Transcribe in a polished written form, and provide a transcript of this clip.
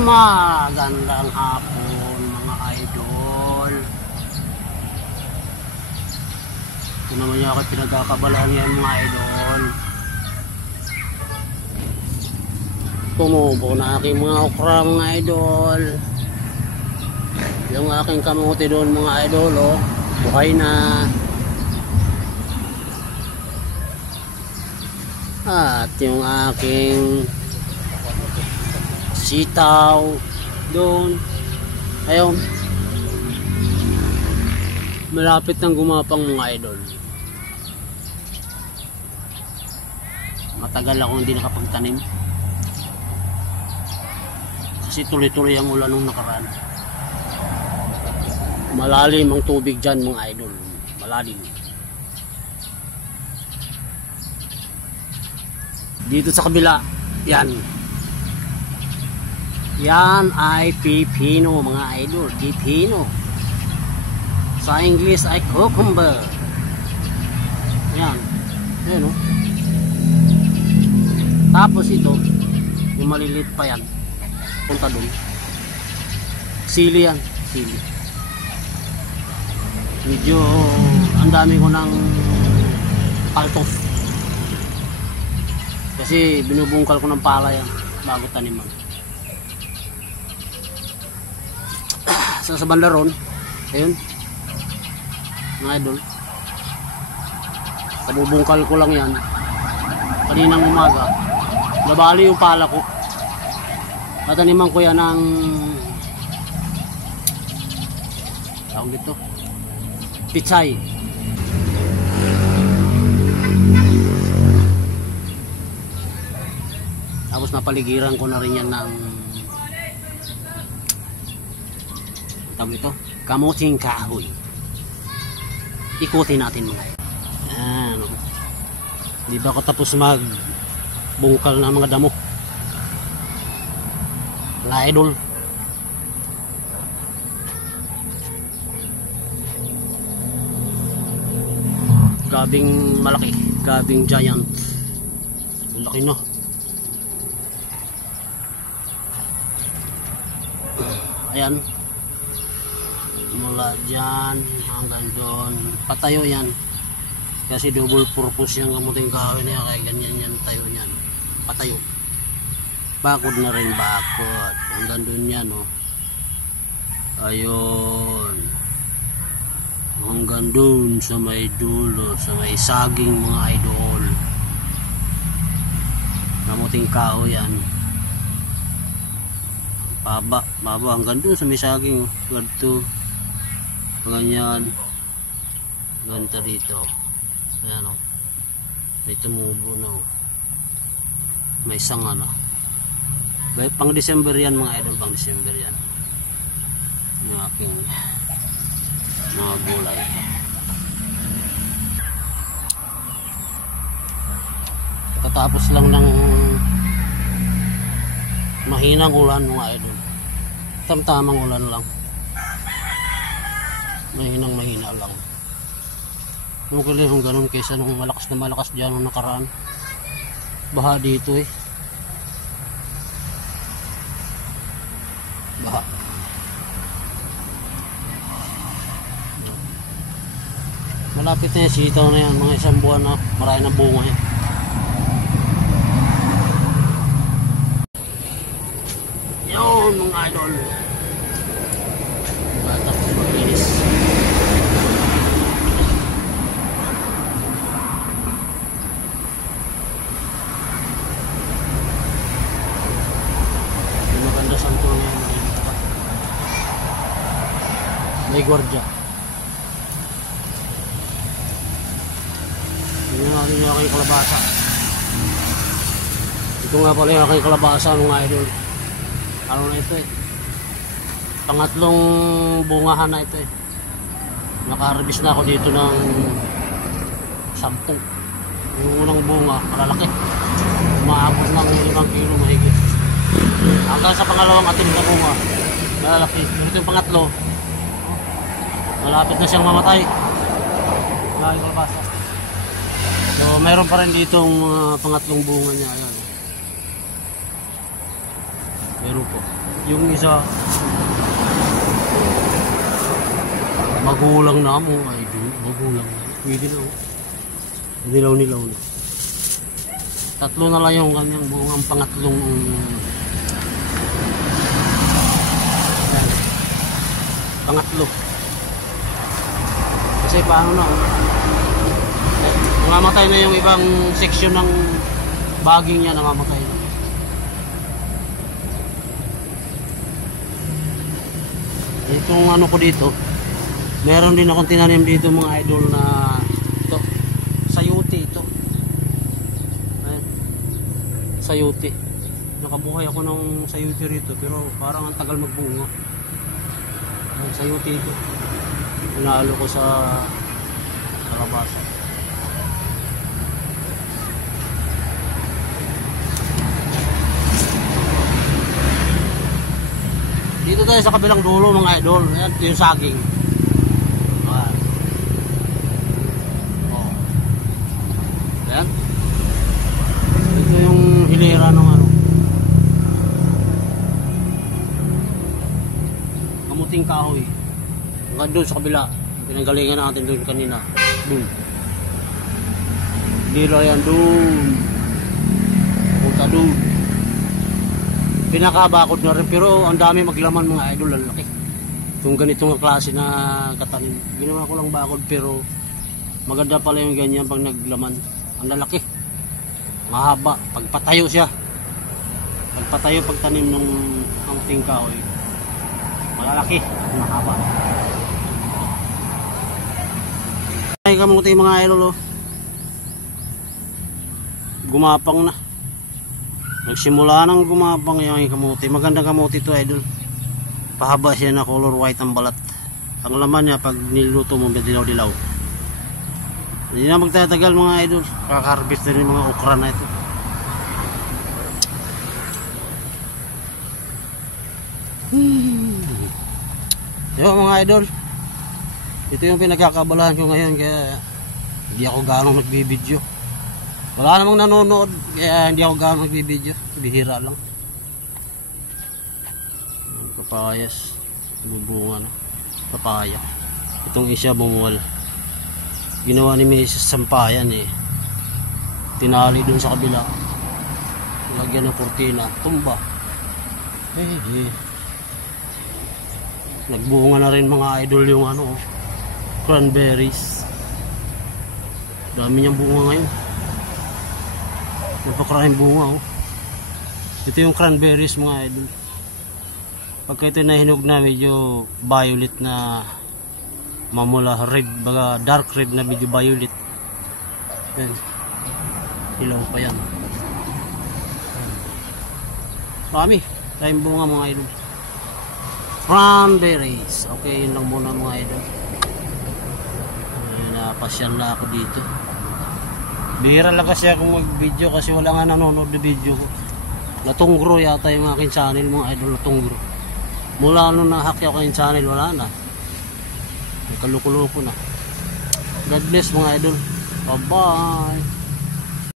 Magandang hapon mga idol. Ito naman yung ako pinagkakabalaan yan mga idol. Tumubo na aking mga okra mga idol. Yung aking kamuti doon mga idol, oh, buhay na. At yung aking sitaw doon, ayun, malapit nang gumapang mga idol. Matagal ako hindi nakapagtanim kasi tuloy-tuloy ang ulan nung nakaraan. Malalim ang tubig dyan mga idol, malalim. Dito sa kabila, yan ay pipino mga idol, pipino. Sa English ay cucumber. Yan, ayan o. Tapos ito, yung maliliit pa yan, punta dun. Sili yan, sili. Medyo ang dami ko ng paltos kasi binubungkal ko ng pala yan bago taniman. Sa banda ron, ayun mga idol, kabubungkal ko lang yan kaninang umaga. Nabali yung pala ko, tataniman ko yan ng tawag dito, pichay. Tapos napaligiran ko na rin yan ng tawag ito, kamuting kahoy. Ikutin natin mga idol. Ayan, di ba ako tapos mag bungkal ng mga damo mga idol. Gabing malaki, gabing giant, malaki na. Ayan, mula dyan hanggang doon patayo yan kasi double purpose yung kamuting kahoy na yan, kaya ganyan yan tayo yan, patayo. Bakod na rin, bakod hanggang doon yan, oh. Ayun, hanggang doon sa may dulo, sa may saging mga idol, kamuting kahoy yan. Baba hanggang doon sa may saging, ganito, ganyan, ganito dito. Ayan o, may tumubo na o, may sanga na. Pang December yan mga idol, pang December yan yung aking mga gulay. Katapos lang ng mahinang ulan mga idol, tamtamang ulan lang, mahina lang. Okay lang yung ganun kaysa nung malakas na malakas dyan nung nakaraan. Baha dito eh, baha. Malapit na yung sitaw na yan, mga isang buwan na, marami na bunga yan. Yun mga idol, tapos maglinis. Yung maganda santo na yan, may gwardya. Tingnan natin yung aking kalabasa. Ito nga pala yung aking kalabasa mga idol. Ano na ito eh, pangatlong bungahan na ito eh. Naka-harvest na ako dito ng 10. Yung unang bunga malalaki, umaabot ng 5 kilo mahigit. Hanggang sa pangalawang atin na bunga malalaki. Ito yung pangatlo, malapit na siyang mamatay. Maraming kalabasa. So mayroon pa rin ditong pangatlong bunga niya. Ayan, mayroon grupo. Yung isa, magulang na mo, idol. Magulang na. Pwede na. Nilaw-nilaw na. Tatlo na lang yung kanyang buong pangatlong pangatlo. Kasi paano na, nangamatay na yung ibang section ng baging niya, nangamatay na. Itong ano ko dito, meron din akong tinanim dito mga idol na ito, sayuti ito. Ayan, sayuti. Nakabuhay ako ng sayuti rito pero parang ang tagal magbunga. Ayan, sayuti ito. Inalo ko sa kalabasa. Dito tayo sa kabilang dulo mga idol. Ayan, ito yung saging. Ayan. Oh. Ayan. Ito yung hilera ng ano, kamuting kahoy. Hanggang doon sa kabila. Pinanggalingan natin doon kanina. Doon. Hilera yan doon. Punta doon. Pinakabakod na rin pero ang dami maglaman mga idol, ang laki. Yung ganitong klase na katanim. Ginawa ko lang bakod pero maganda pala yung ganyan pag naglaman. Ang lalaki. Mahaba. Pagpatayo siya. Pagpatayo pagtanim ng kamuting kahoy. Malalaki. Mahaba. Ay kamuting mga idol, oh. Gumapang na. Nagsimula nang gumapang yung kamuti. Magandang kamuti to idol. Pahaba siya na color white ang balat. Ang laman niya pag niluto mo dilaw-dilaw. Hindi na magtatagal mga idol. Kaka-harvest na rin mga okra na ito. Yo mga idol. Ito yung pinagkakabalahan ko ngayon kaya hindi ako gaano nagbibideo. Wala namang nanonood, kaya hindi ako gano'ng nagbibideo. Bihira lang. Papayas. Bubunga na. Papaya. Itong isa bumuwal. Ginawa ni Mrs. Sampayan eh. Tinali dun sa kabila. Lagyan ng kurtina. Tumba. Nagbunga na rin mga idol yung ano, cranberries. Dami niyang bunga ngayon. Napakaraming bunga oh. Ito yung cranberries mga idol. Pagka ito nahinog na medyo violet na mamula red, baga dark red na medyo violet. Yan. Ilaw pa yan. Marami. Tayong bunga mga idol. Cranberries. Okay, yun lang muna mga idol. Napasyal na ako dito. Bihira lang kasi akong mag-video kasi wala nga nanonood na video ko. Latunggro yata yung aking channel mga idol, Latunggro. Mula nung nahack yung aking channel, wala na. Kalukulo ko na. God bless mga idol. Bye bye.